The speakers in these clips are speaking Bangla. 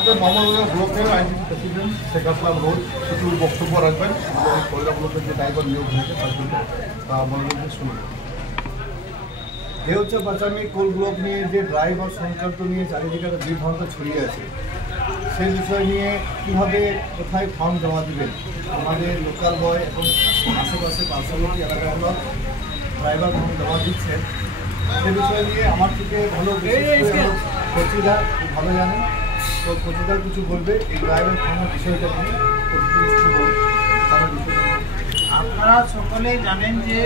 মামলা ব্লকের আইনজীবী প্রেসিডেন্ট শেখ আসলাম রোড কিছু বক্তব্য রাখবেন কয়লা ব্লকের যে ড্রাইভার নিয়োগ হয়েছে তার জন্য তা মনোযোগ শুনুন। দেওচা পাচামি কোল ব্লক নিয়ে যে ড্রাইভার সংক্রান্ত নিয়ে চারিদিকে একটা বিভ্রান্ত ছড়িয়ে আছে, সেই বিষয় নিয়ে কীভাবে কোথায় ফর্ম জমা দেবেন আমাদের লোকাল বয় এবং আশেপাশে পার্শ্ববর্তী এলাকাগুলো ড্রাইভার ফর্ম জমা দিচ্ছেন, সে বিষয় নিয়ে আমার থেকে ভালো কচিদা খুব ভালো জানেন। তো কচিদা কিছু বলবে এই ড্রাইভার ফর্মের বিষয়টা নিয়ে। আপনারা সকলেই জানেন যে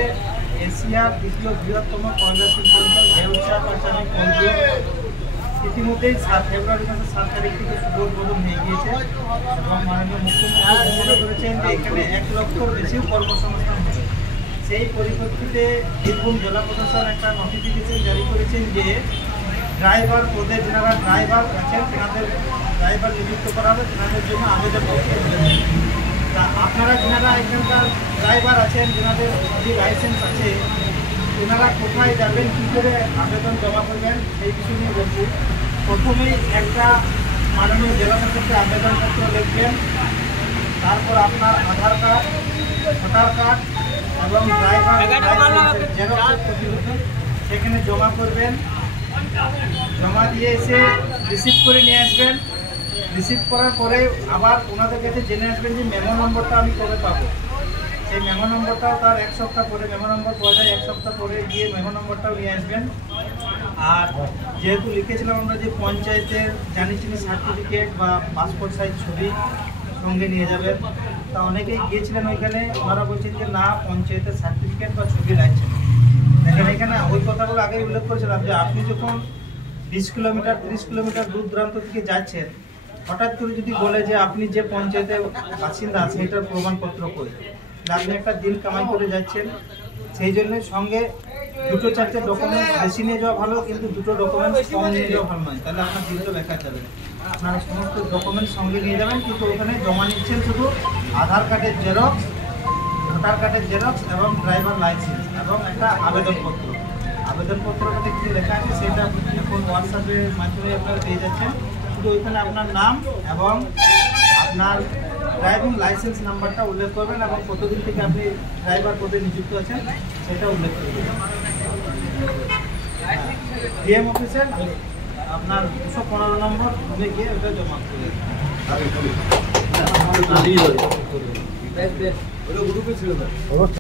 এশিয়ার দ্বিতীয় বৃহত্তম কয়লা শিল্পাঞ্চল দেওচা পাচামি কোল ব্লক ইতিমধ্যেই ফেব্রুয়ারি মাসের 7 তারিখ থেকে শুভ উদ্বোধন হয়ে গিয়েছে এবং মাননীয় মুখ্যমন্ত্রী ঘোষণা করেছেন যে এখানে 1 লক্ষর বেশি কর্মসংস্থান হবে। সেই পরিপ্রেক্ষিতে বীরভূম জেলা প্রশাসন একটা নোটিফিকেশন জারি করেছেন যে ড্রাইভার পদে যারা ড্রাইভার আছেন তেনাদের ড্রাইভার নিযুক্ত করা হবে, তেনাদের জন্য আবেদন করতে হবে। তা আপনারা যারা এখানকার ড্রাইভার আছেন, যাদের যে লাইসেন্স আছে, তেনারা কোথায় যাবেন, কী করে আবেদন জমা করবেন সেই বিষয় নিয়ে বলছি। প্রথমেই একটা মাননীয় জেলা শাসককে আবেদনপত্র লিখবেন, তারপর আপনার আধার কার্ড, ভোটার কার্ড এবং ড্রাইভার জেরক্সের প্রতিলিপি সেখানে জমা করবেন। জমা দিয়ে এসে রিসিভ করে নিয়ে আসবেন। রিসিভ করার পরে আবার ওনাদের কাছে জেনে আসবেন যে মেমো নম্বরটা আমি কবে পাবো। সেই মেমো নম্বরটাও তার 1 সপ্তাহ পরে, মেমো নম্বর পাওয়া যায় 1 সপ্তাহ পরে, গিয়ে মেমো নম্বরটাও নিয়ে আসবেন। আর যেহেতু লিখেছিলাম আমরা যে পঞ্চায়েতের জানিচিনি সার্টিফিকেট বা পাসপোর্ট সাইজ ছবি সঙ্গে নিয়ে যাবেন, তা অনেকেই গিয়েছিলেন ওইখানে, ওনারা বলছেন যে না পঞ্চায়েতের সার্টিফিকেট বা ছবি লাগছে। দেখেন এখানে ওই কথাগুলো আগেই উল্লেখ করেছিলাম যে আপনি যখন 20 কিলোমিটার 30 কিলোমিটার দূর দূরান্ত থেকে যাচ্ছেন, হঠাৎ করে যদি বলে যে আপনি যে পঞ্চায়েতের বাসিন্দা সেইটার প্রমাণপত্র কই, আপনি একটা দিন কামাই করে যাচ্ছেন, সেই জন্য সঙ্গে 2-4টে ডকুমেন্টস বেশি নিয়ে যাওয়া ভালো, কিন্তু 2টো ডকুমেন্টস কম নিয়ে যাওয়া ভালো নয়, তাহলে আপনার দিনটা দেখা যাবে। আপনারা সমস্ত ডকুমেন্টস সঙ্গে নিয়ে যাবেন, কিন্তু ওখানে জমা নিচ্ছেন শুধু আধার কার্ডের জেরক্স, ভোটার কার্ডের জেরক্স এবং ড্রাইভার লাইসেন্স এবং একটা আবেদনপত্র। আবেদনপত্রটাতে কী লেখা আছে সেটা এখন হোয়াটসঅ্যাপের মাধ্যমে আপনারা পেয়ে যাচ্ছেন। শুধু ওইখানে আপনার নাম এবং আপনার ড্রাইভিং লাইসেন্স নাম্বারটা উল্লেখ করবেন এবং কতদিন থেকে আপনি ড্রাইভার পদে নিযুক্ত আছেন সেটা উল্লেখ করবেন। ডিএম অফিসের আপনার 215 নম্বর রুমে গিয়ে ওটা জমা করবেন।